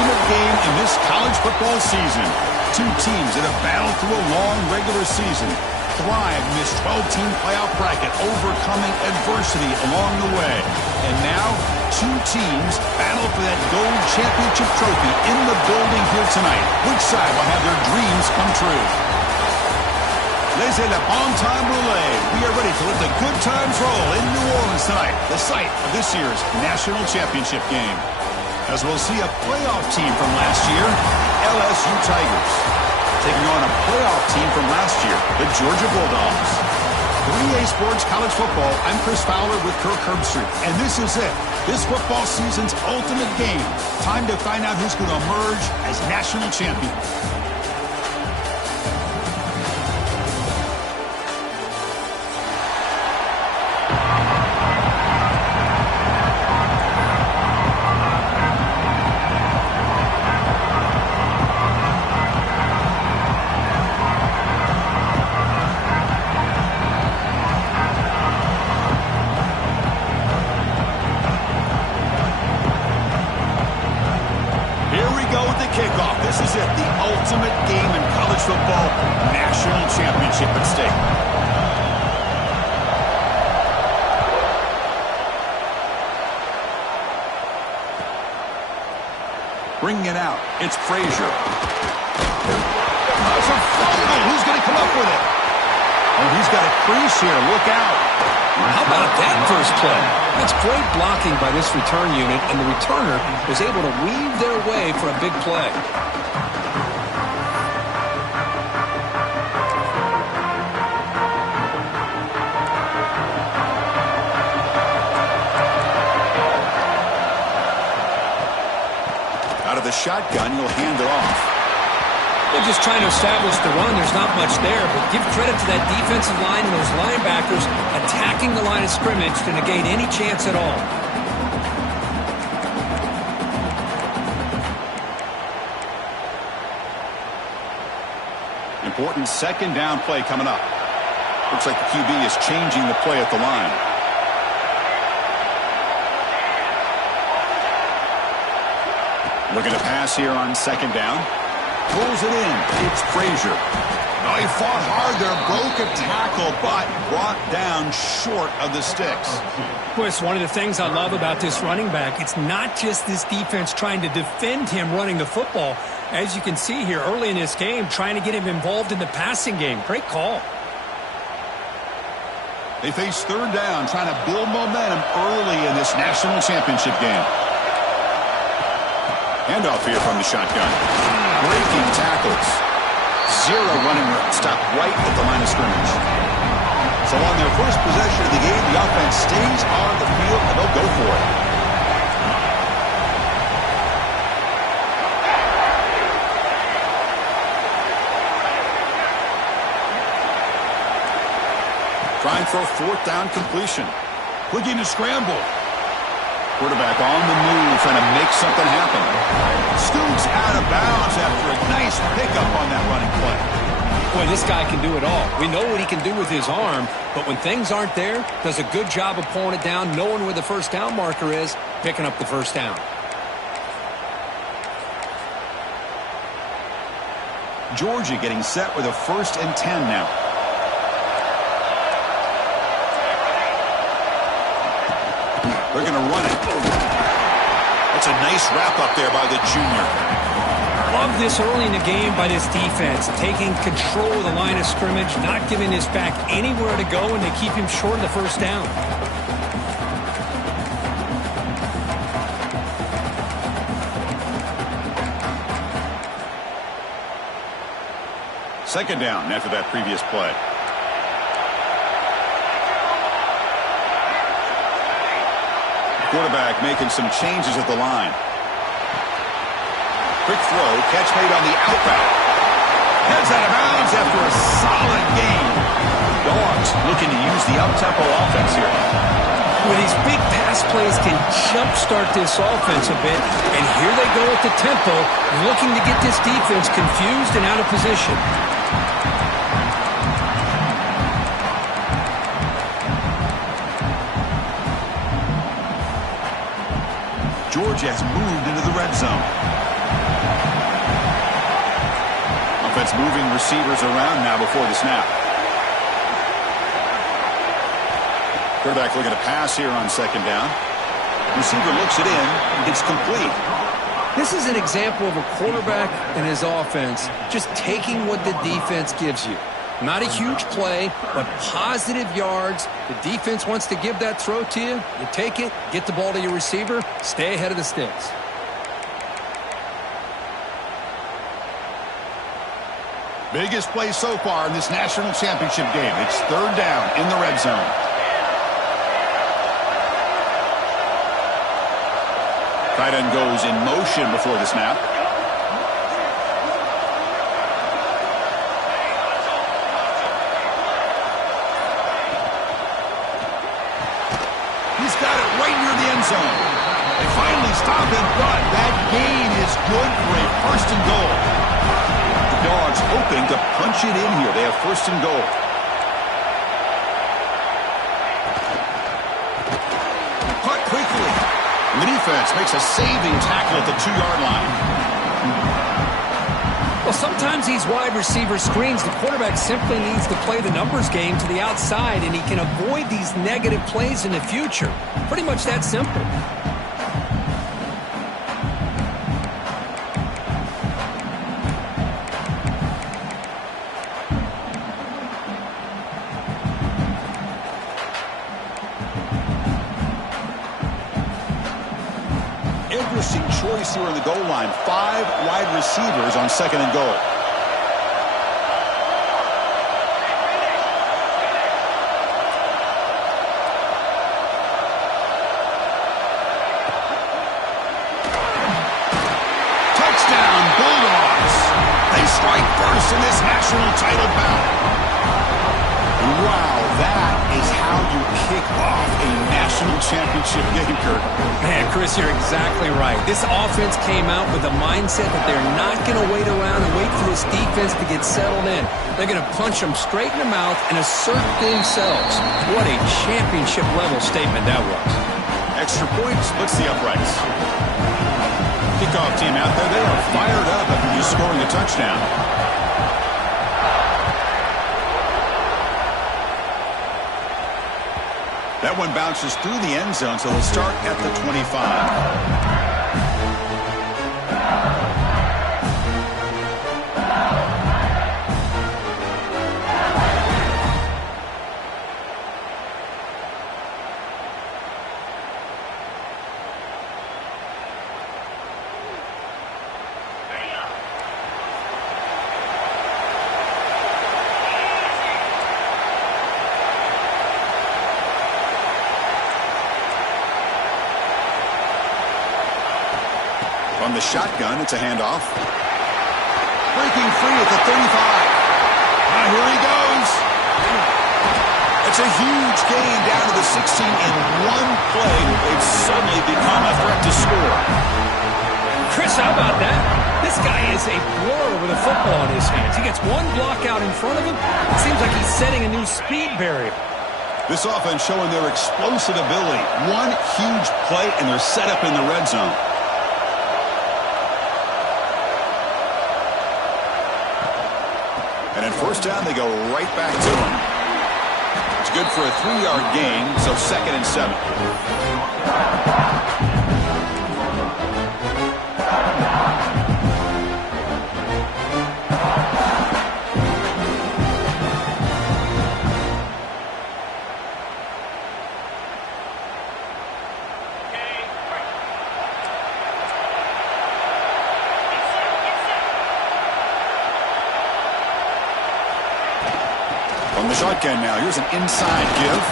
ultimate game in this college football season. Two teams that have battled through a long regular season, thrived in this 12-team playoff bracket, overcoming adversity along the way. And now, two teams battle for that gold championship trophy in the building here tonight. Which side will have their dreams come true? Laissez le bon temps rouler. We are ready to let the good times roll in New Orleans tonight, the site of this year's national championship game. As we'll see a playoff team from last year, LSU Tigers, taking on a playoff team from last year, the Georgia Bulldogs. 3A Sports College Football, I'm Chris Fowler with Kirk Herbstreit, and this is it. This football season's ultimate game. Time to find out who's going to emerge as national champion. This is it, the ultimate game in college football, national championship at stake. Bringing it out, it's Frazier. Oh, it's a fumble. Who's going to come up with it? Oh, he's got a crease here. Look out. How about that first play? That's great blocking by this return unit, and the returner was able to weave their way for a big play. Out of the shotgun, you'll hand it off. They're just trying to establish the run. There's not much there, but give credit to that defensive line and those linebackers attacking the line of scrimmage to negate any chance at all. Important second down play coming up. Looks like the QB is changing the play at the line. Looking to pass here on second down. Pulls it in. It's Frazier. Oh, he fought hard there, broke a tackle, but brought down short of the sticks. Boy, it's one of the things I love about this running back. It's not just this defense trying to defend him running the football. As you can see here early in this game, trying to get him involved in the passing game. Great call. They face third down, trying to build momentum early in this national championship game. Handoff here from the shotgun. Breaking tackles. Zero running room. Stop right at the line of scrimmage. So on their first possession of the game, the offense stays on the field and they'll go for it. Trying for a fourth down completion. Looking to scramble. Quarterback on the move, trying to make something happen. Scoots out of bounds after a nice pickup on that running play. Boy, this guy can do it all. We know what he can do with his arm, but when things aren't there, does a good job of pulling it down, knowing where the first down marker is, picking up the first down. Georgia getting set with a 1st and 10 now. They're going to run it. That's a nice wrap-up there by the junior. Love this early in the game by this defense, taking control of the line of scrimmage, not giving this back anywhere to go, and they keep him short of the first down. Second down after that previous play. Quarterback making some changes at the line. Quick throw, catch made on the out route. Heads out of bounds after a solid gain. Dogs looking to use the up-tempo offense here. Well, these big pass plays can jumpstart this offense a bit, and here they go at the tempo, looking to get this defense confused and out of position. Georgia has moved into the red zone. defense moving receivers around now before the snap. Quarterback looking to pass here on second down. Receiver looks it in. It's complete. This is an example of a quarterback and his offense just taking what the defense gives you. Not a huge play, but positive yards. The defense wants to give that throw to you. You take it, get the ball to your receiver, stay ahead of the sticks. Biggest play so far in this national championship game. It's third down in the red zone. Tight end goes in motion before the snap. He's got it right near the end zone. They finally stop him, but that gain is good for a first and goal. The Dogs hoping to punch it in here. They have first and goal. Caught quickly. And the defense makes a saving tackle at the 2-yard line. Well, sometimes these wide receiver screens, the quarterback simply needs to play the numbers game to the outside, and he can avoid these negative plays in the future. Pretty much that simple. Interesting choice here in the goal line. 5 wide receivers on second and goal. Touchdown, Bulldogs. They strike first in this national title bout. Wow, that is how you kick off a national championship game, Kurt. Man, Chris, you're exactly right. This offense came out with the mindset that they're not going to wait around and wait for this defense to get settled in. They're going to punch them straight in the mouth and assert themselves. What a championship-level statement that was. Extra point splits the uprights. Kickoff team out there, they are fired up after just scoring a touchdown. That one bounces through the end zone, so they'll start at the 25. From the shotgun, it's a handoff. Breaking free at the 35. Here he goes. It's a huge gain down to the 16 in one play. They've suddenly become a threat to score. Chris, how about that? This guy is a blur with a football in his hands. He gets one block out in front of him. It seems like he's setting a new speed barrier. This offense showing their explosive ability. One huge play, and they're set up in the red zone. And at first down, they go right back to him. It's good for a 3-yard gain, so 2nd and 7. From the shotgun now, here's an inside give.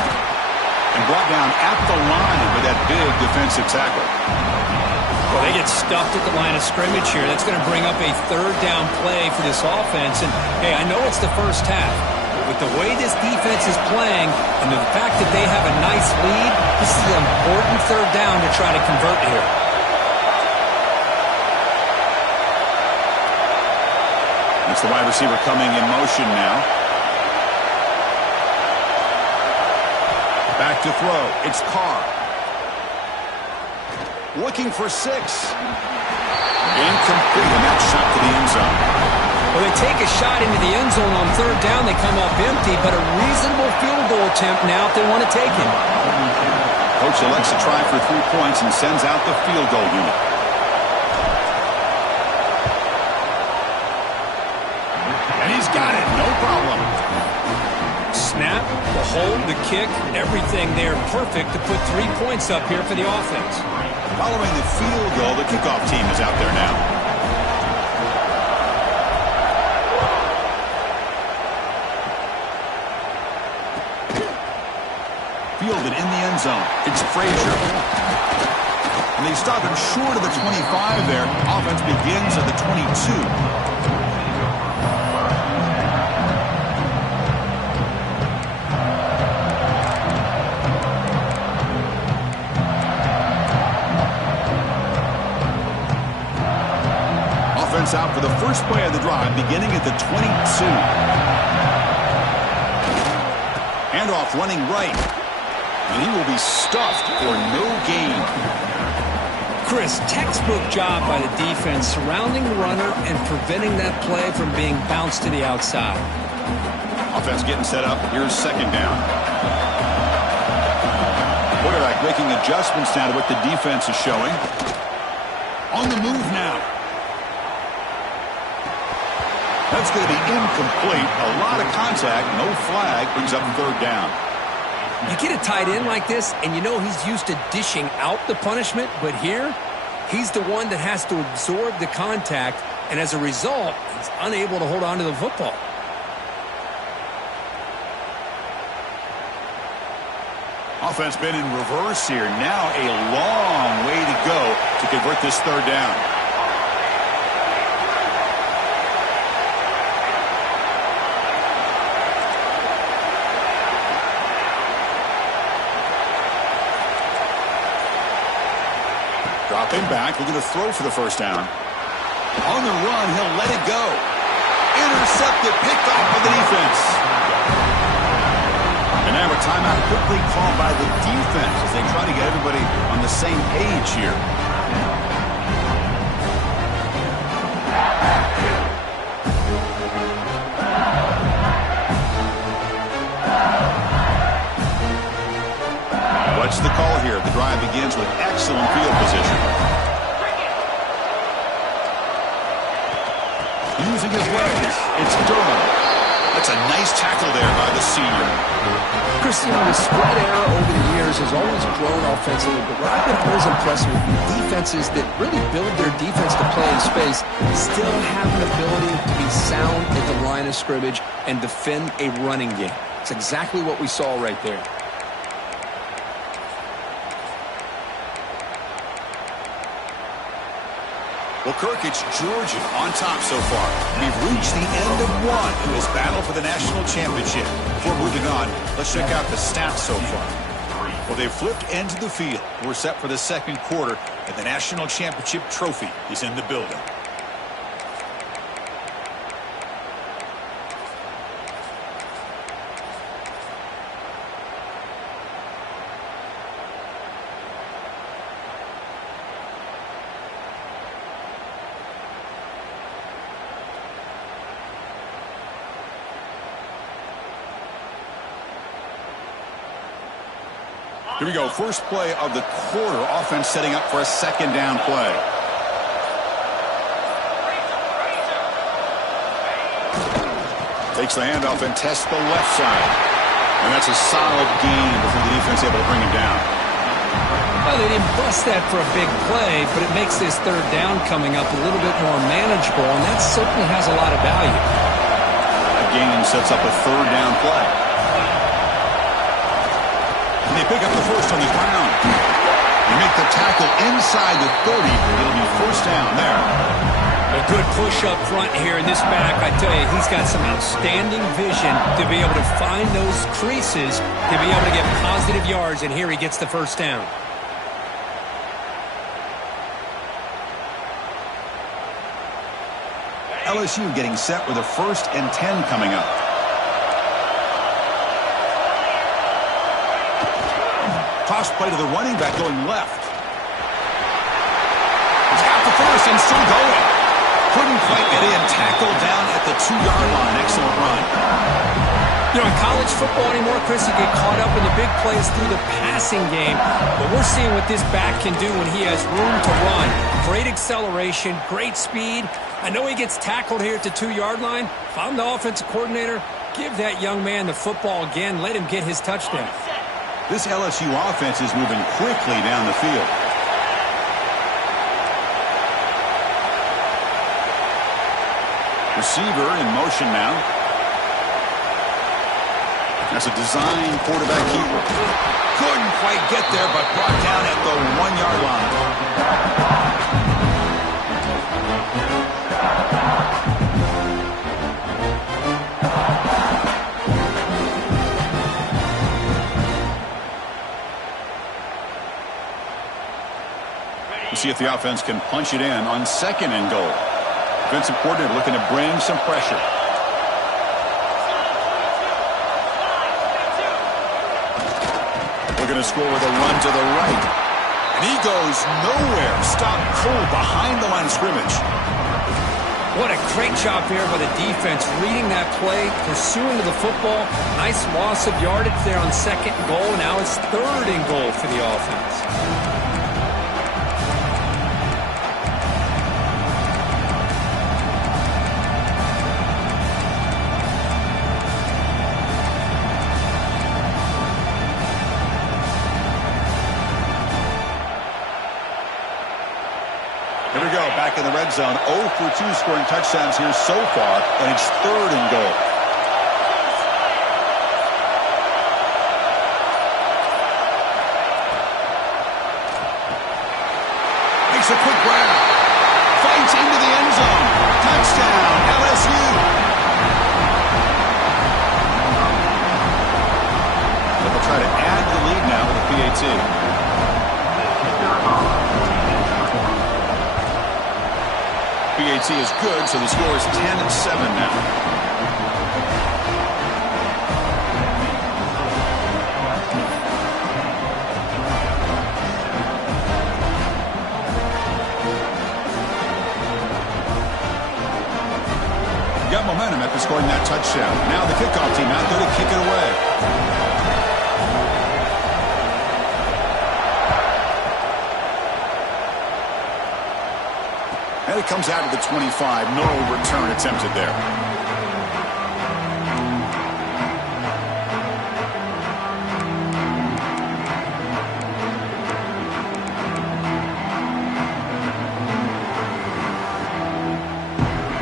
And brought down at the line with that big defensive tackle. Well, they get stuffed at the line of scrimmage here. That's going to bring up a 3rd down play for this offense. And, hey, I know it's the first half. But with the way this defense is playing and the fact that they have a nice lead, this is an important 3rd down to try to convert here. It's the wide receiver coming in motion now. Back to throw. It's Carr. Looking for 6. Incomplete, and that shot to the end zone. Well, Well, they take a shot into the end zone on third down. They come up empty, but a reasonable field goal attempt now if they want to take it. Coach elects to try for 3 points and sends out the field goal unit. And he's got it, no problem. Snap, the hold, the kick, everything there perfect to put 3 points up here for the offense. Following the field goal, the kickoff team is out there now. Fielded in the end zone. It's Frazier. And they stop him short of the 25 there. Offense begins at the 22. Out for the first play of the drive, beginning at the 22. Handoff running right. And he will be stuffed for no gain. Chris, textbook job by the defense surrounding the runner and preventing that play from being bounced to the outside. Offense getting set up. Here's second down. Quarterback making adjustments now to what the defense is showing. On the move now. That's going to be incomplete. A lot of contact. No flag. Brings up third down. You get a tight end like this, and you know he's used to dishing out the punishment, but here, he's the one that has to absorb the contact, and as a result, he's unable to hold on to the football. Offense been in reverse here. Now a long way to go to convert this third down. Dropping back, looking to throw for the first down. On the run, he'll let it go. Intercepted, picked off by the defense. And now a timeout quickly called by the defense as they try to get everybody on the same page here. What's the call here? The drive begins with excellent field position. Using his legs, it's Durham. That's a nice tackle there by the senior. Christian, the spread era over the years has always grown offensively, but what I've been always impressed with defenses that really build their defense to play in space still have an ability to be sound at the line of scrimmage and defend a running game. It's exactly what we saw right there. Well, Kirk, it's Georgia on top so far. We've reached the end of one in this battle for the national championship. Before moving on, let's check out the stats so far. Well, they've flipped into the field. We're set for the second quarter, and the national championship trophy is in the building. Here we go. First play of the quarter. Offense setting up for a second down play. Takes the handoff and tests the left side. And that's a solid gain before the defense able to bring him down. Well, they didn't bust that for a big play, but it makes this third down coming up a little bit more manageable, and that certainly has a lot of value. That gain sets up a third down play. And they pick up the first on the ground. They make the tackle inside the 30. It'll be first down there. A good push up front here in this back. I tell you, he's got some outstanding vision to be able to find those creases, to be able to get positive yards, and here he gets the first down. LSU getting set with a 1st and 10 coming up. Toss play to the running back going left. He's got the first and still going. Couldn't quite get in. Tackled down at the 2-yard line. Excellent run. You know, in college football anymore, Chris, you get caught up in the big plays through the passing game. But we're seeing what this back can do when he has room to run. Great acceleration, great speed. I know he gets tackled here at the 2-yard line. If I'm the offensive coordinator, give that young man the football again. Let him get his touchdown. This LSU offense is moving quickly down the field. Receiver in motion now. That's a design quarterback keeper. Couldn't quite get there, but brought down at the 1-yard line. We'll see if the offense can punch it in on 2nd and goal. Defensive coordinator looking to bring some pressure. Going to score with a run to the right. And he goes nowhere. Stopped cold behind the line of scrimmage. What a great job there by the defense. Reading that play, pursuing to the football. Nice loss of yardage there on 2nd and goal. Now it's 3rd and goal for the offense. Here we go, back in the red zone. 0 for 2 scoring touchdowns here so far, and it's 3rd and goal. Makes a quick grab. Fights into the end zone. Touchdown, LSU. They'll try to add the lead now with a PAT. PAT is good, so the score is 10-7 now. Got momentum after scoring that touchdown. Now the kickoff team out there to kick it away. And it comes out of the 25. No return attempted there.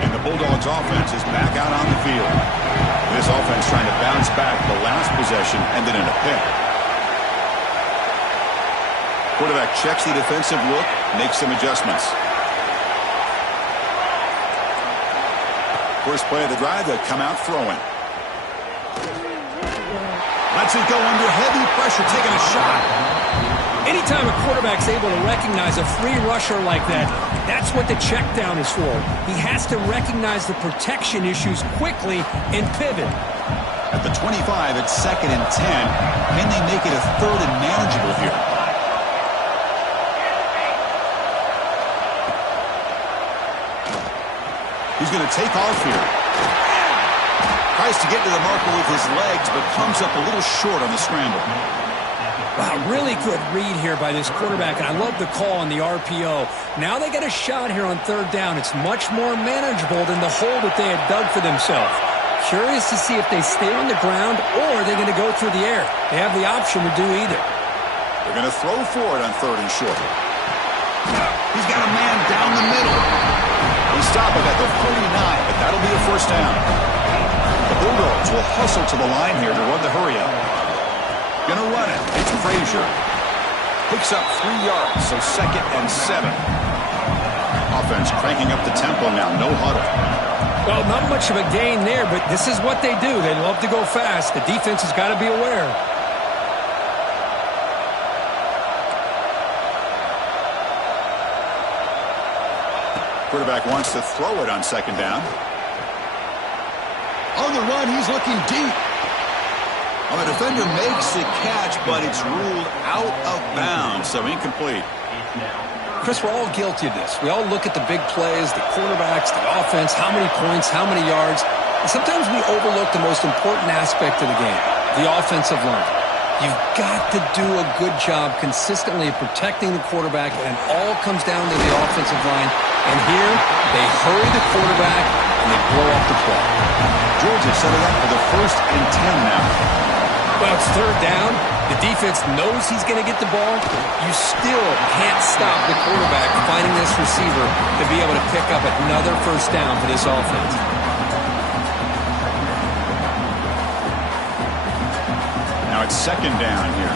And the Bulldogs offense is back out on the field. This offense trying to bounce back. The last possession ended in a pick. Quarterback checks the defensive look, makes some adjustments. First play of the drive, they come out throwing. Lets it go under heavy pressure, taking a shot. Anytime a quarterback's able to recognize a free rusher like that, that's what the check down is for. He has to recognize the protection issues quickly and pivot. At the 25, it's 2nd and 10. Can they make it a 3rd and manageable here? He's going to take off here. Tries to get to the marker with his legs, but comes up a little short on the scramble. Wow, really good read here by this quarterback, and I love the call on the RPO. Now they get a shot here on 3rd down. It's much more manageable than the hole that they had dug for themselves. Curious to see if they stay on the ground or they're going to go through the air. They have the option to do either. They're going to throw for it on 3rd and short. He's got a man down the middle. They stop him at the 49, but that'll be a 1st down. The Bulldogs will hustle to the line here to run the hurry up. Gonna run it. It's Frazier. Picks up 3 yards, so 2nd and 7. Offense cranking up the tempo now. No huddle. Well, not much of a gain there, but this is what they do. They love to go fast. The defense has got to be aware. Quarterback wants to throw it on 2nd down. On the run, he's looking deep. Well, the defender makes the catch, but it's ruled out of bounds, so incomplete. Chris, we're all guilty of this. We all look at the big plays, the quarterbacks, the offense, how many points, how many yards. And sometimes we overlook the most important aspect of the game, the offensive line. You've got to do a good job consistently of protecting the quarterback, and it all comes down to the offensive line. And here, they hurry the quarterback, and they blow up the play. Georgia set it up for the 1st and 10 now. Well, it's 3rd down. The defense knows he's going to get the ball. You still can't stop the quarterback finding this receiver to be able to pick up another 1st down for this offense. Now it's 2nd down here.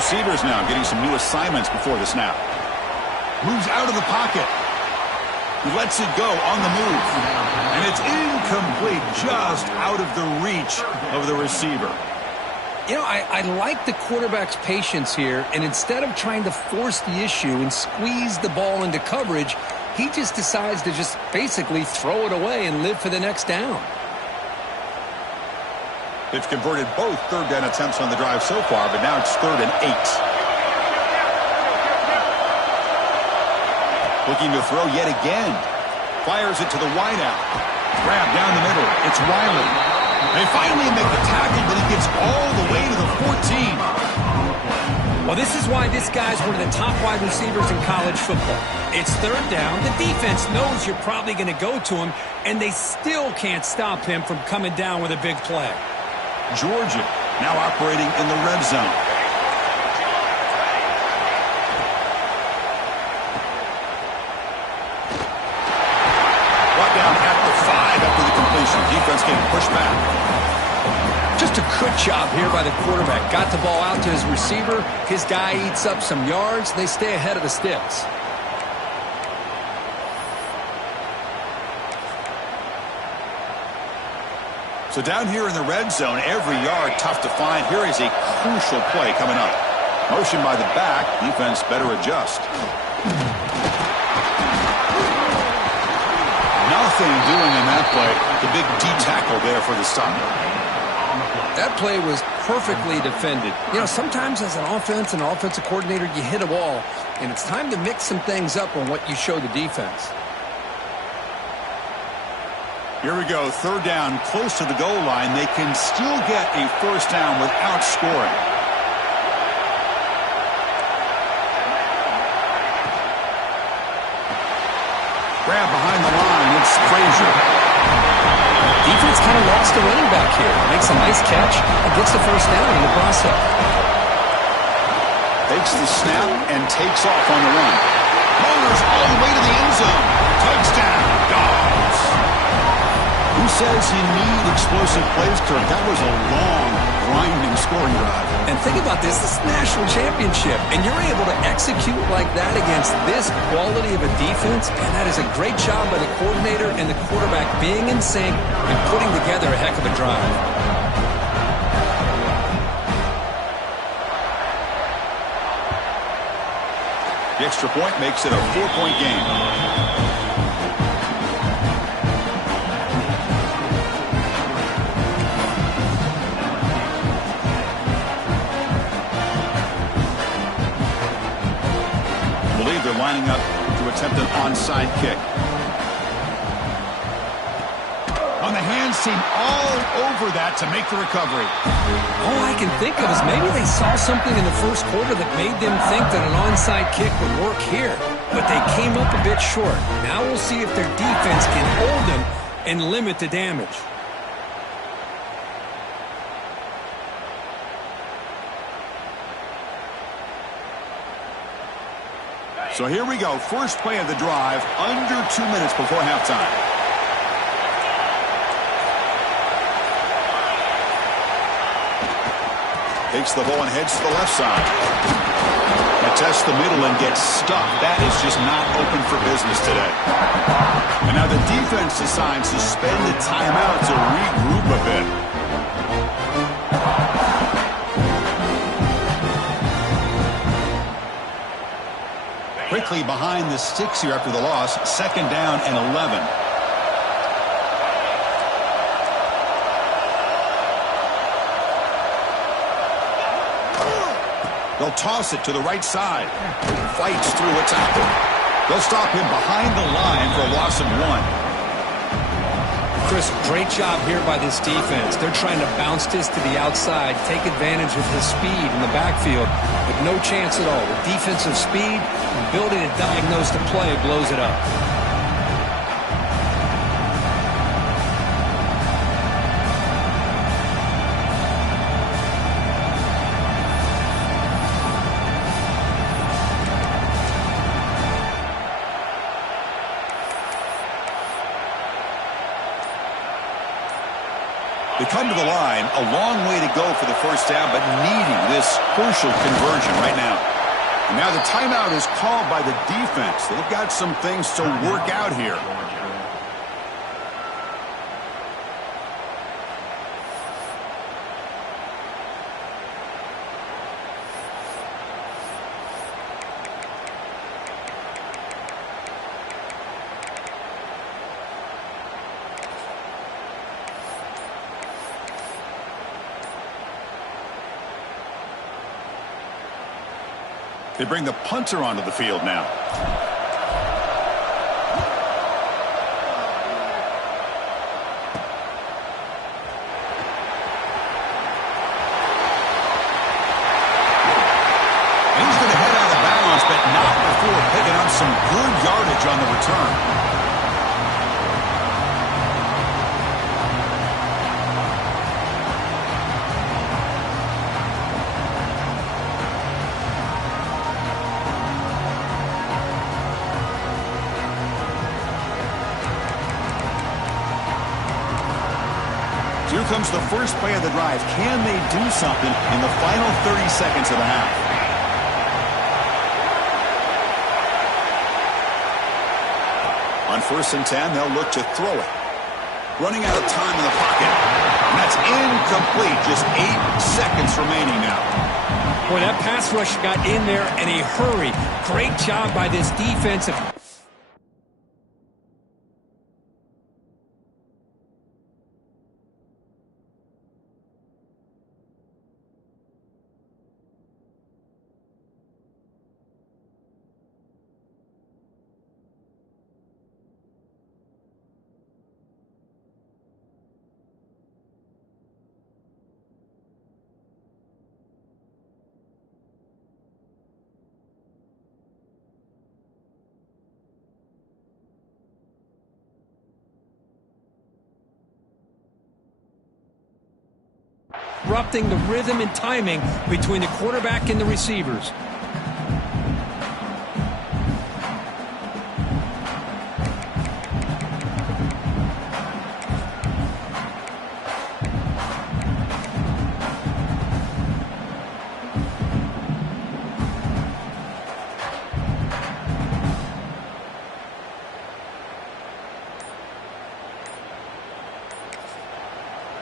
Receivers now getting some new assignments before the snap. Moves out of the pocket. He lets it go on the move. And it's incomplete, just out of the reach of the receiver. You know, I like the quarterback's patience here, and instead of trying to force the issue and squeeze the ball into coverage, he just decides to just basically throw it away and live for the next down. They've converted both 3rd down attempts on the drive so far, but now it's 3rd and 8. Looking to throw yet again. Fires it to the wideout. Grab down the middle. It's Riley. They finally make the tackle, but he gets all the way to the 14. Well, this is why this guy's one of the top wide receivers in college football. It's 3rd down. The defense knows you're probably going to go to him, and they still can't stop him from coming down with a big play. Georgia now operating in the red zone. Brought down at the 5 after the completion. Defense getting pushed back. Just a good job here by the quarterback. Got the ball out to his receiver. His guy eats up some yards. They stay ahead of the sticks. So down here in the red zone, every yard tough to find. Here is a crucial play coming up. Motion by the back. Defense better adjust. Nothing doing in that play. The big D tackle there for the stop. That play was perfectly defended. You know, sometimes as an offensive coordinator, you hit a wall, and it's time to mix some things up on what you show the defense. Here we go, 3rd down, close to the goal line. They can still get a 1st down without scoring. Grab behind the line, it's Frazier. Defense kind of lost the running back here. Makes a nice catch and gets the 1st down in the process. Takes the snap and takes off on the run. Motors all the way to the end zone. Touchdown, Dogs. Who says you need explosive plays, Kirk? That was a long, grinding scoring drive. And think about this is national championship, and you're able to execute like that against this quality of a defense, and that is a great job by the coordinator and the quarterback being in sync and putting together a heck of a drive. The extra point makes it a 4-point game. Lining up to attempt an onside kick. On the hands team all over that to make the recovery. All I can think of is maybe they saw something in the 1st quarter that made them think that an onside kick would work here. But they came up a bit short. Now we'll see if their defense can hold them and limit the damage. So here we go. First play of the drive, under 2 minutes before halftime. Takes the ball and heads to the left side. Attests the middle and gets stuck. That is just not open for business today. And now the defense decides to spend a timeout to regroup a bit. Quickly behind the sticks here after the loss. 2nd down and 11. They'll toss it to the right side. Fights through a tackle. They'll stop him behind the line for a loss of 1. Chris, great job here by this defense. They're trying to bounce this to the outside, take advantage of his speed in the backfield, but no chance at all. The defensive speed, ability to diagnose the play, blows it up. They come to the line, a long way to go for the first down, but needing this crucial conversion right now. And now the timeout is called by the defense. They've got some things to work out here. They bring the punter onto the field now. He's going to head out of bounds, but not before picking up some good yardage on the return. Here comes the first play of the drive. Can they do something in the final 30 seconds of the half? On 1st and 10, they'll look to throw it. Running out of time in the pocket. And that's incomplete. Just 8 seconds remaining now. Boy, that pass rush got in there in a hurry. Great job by this defensive. Disrupting the rhythm and timing between the quarterback and the receivers.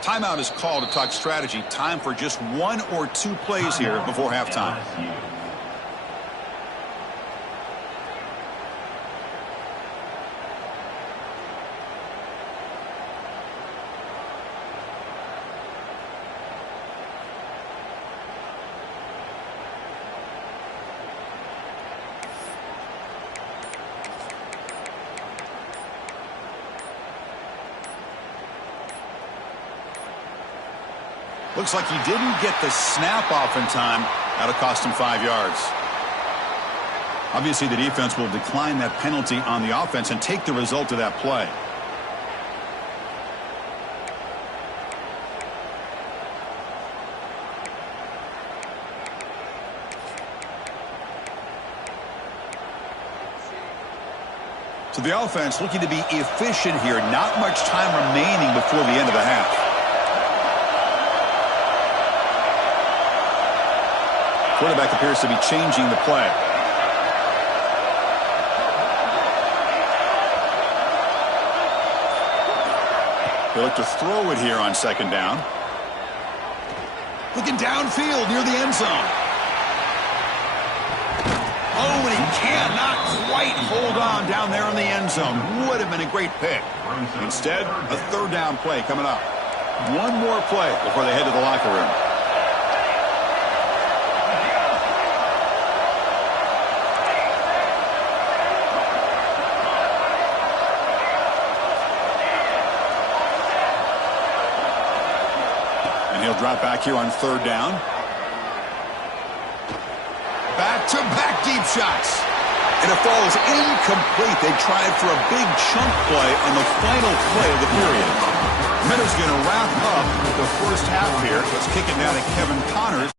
Timeout is called to talk strategy. Time for just 1 or 2 plays here before halftime. Looks like he didn't get the snap off in time. That'll cost him 5 yards. Obviously, the defense will decline that penalty on the offense and take the result of that play. So the offense looking to be efficient here. Not much time remaining before the end of the half. Quarterback appears to be changing the play. They look to throw it here on 2nd down. Looking downfield near the end zone. Oh, and he cannot quite hold on down there in the end zone. Would have been a great pick. Instead, a 3rd down play coming up. One more play before they head to the locker room. And he'll drop back here on third down. Back-to-back deep shots. And it falls incomplete. They tried for a big chunk play on the final play of the period. Minter's going to wrap up the first half here. Let's kick it down to Kevin Connors.